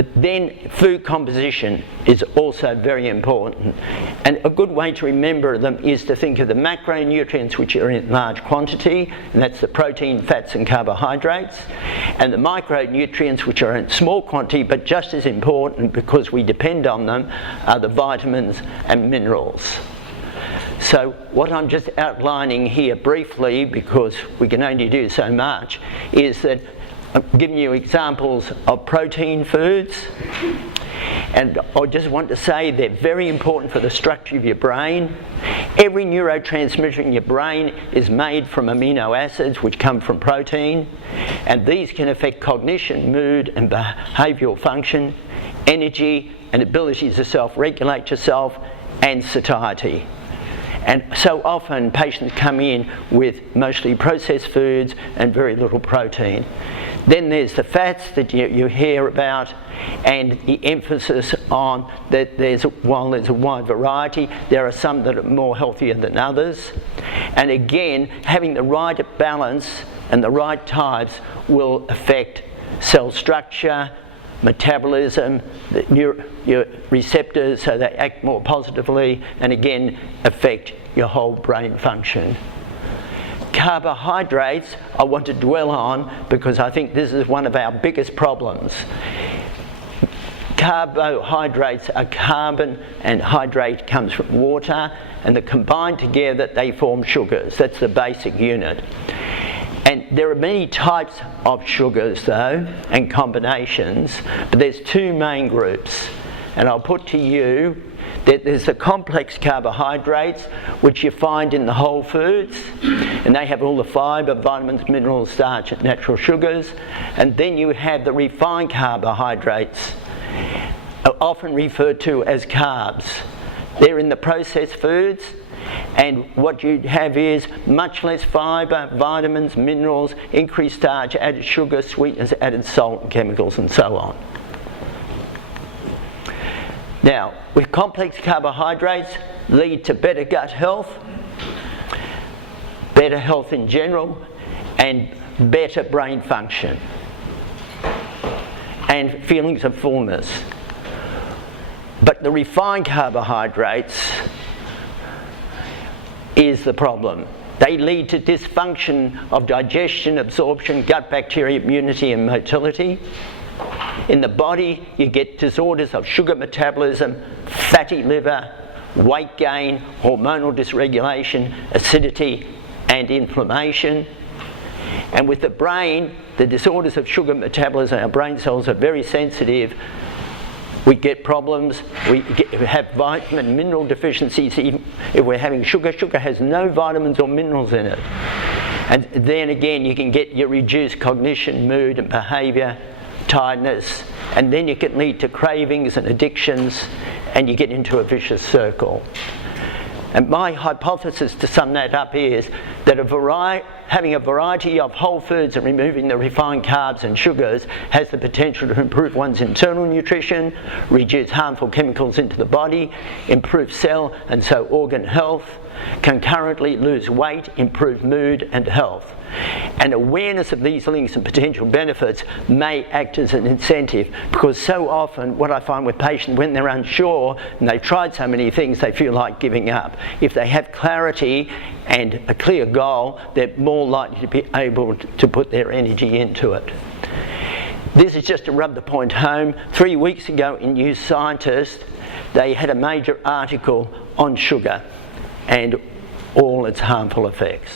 But then food composition is also very important. And a good way to remember them is to think of the macronutrients, which are in large quantity, and that's the protein, fats and carbohydrates, and the micronutrients, which are in small quantity but just as important because we depend on them, are the vitamins and minerals. So what I'm just outlining here briefly, because we can only do so much, is that I'm giving you examples of protein foods, and I just want to say they're very important for the structure of your brain. Every neurotransmitter in your brain is made from amino acids which come from protein, and these can affect cognition, mood and behavioural function, energy and ability to self-regulate yourself, and satiety. And so often patients come in with mostly processed foods and very little protein. Then there's the fats that you hear about, and the emphasis on that while there's a wide variety, there are some that are more healthier than others. And again, having the right balance and the right types will affect cell structure, metabolism, your receptors, so they act more positively, and again affect your whole brain function. Carbohydrates I want to dwell on because I think this is one of our biggest problems. Carbohydrates are carbon and hydrate comes from water, and they're combined together they form sugars. That's the basic unit. And there are many types of sugars though, and combinations, but there's two main groups. And I'll put to you that there's the complex carbohydrates, which you find in the whole foods, and they have all the fibre, vitamins, minerals, starch and natural sugars. And then you have the refined carbohydrates, often referred to as carbs. They're in the processed foods, and what you have is much less fibre, vitamins, minerals, increased starch, added sugar, sweetness, added salt and chemicals and so on. Now, with complex carbohydrates lead to better gut health, better health in general, and better brain function, and feelings of fullness. But the refined carbohydrates is the problem. They lead to dysfunction of digestion, absorption, gut bacteria, immunity and motility. In the body, you get disorders of sugar metabolism, fatty liver, weight gain, hormonal dysregulation, acidity and inflammation. And with the brain, the disorders of sugar metabolism, our brain cells are very sensitive. We get problems, we have vitamin and mineral deficiencies. Even if we're having sugar, sugar has no vitamins or minerals in it. And then again, you can get your reduced cognition, mood and behaviour, tiredness, and then you can lead to cravings and addictions, and you get into a vicious circle. And my hypothesis to sum that up is that having a variety of whole foods and removing the refined carbs and sugars has the potential to improve one's internal nutrition, reduce harmful chemicals into the body, improve cell and so organ health, concurrently lose weight, improve mood and health. And awareness of these links and potential benefits may act as an incentive, because so often what I find with patients, when they're unsure and they've tried so many things, they feel like giving up. If they have clarity and a clear goal, they're more likely to be able to put their energy into it. This is just to rub the point home. 3 weeks ago in New Scientist, they had a major article on sugar and all its harmful effects.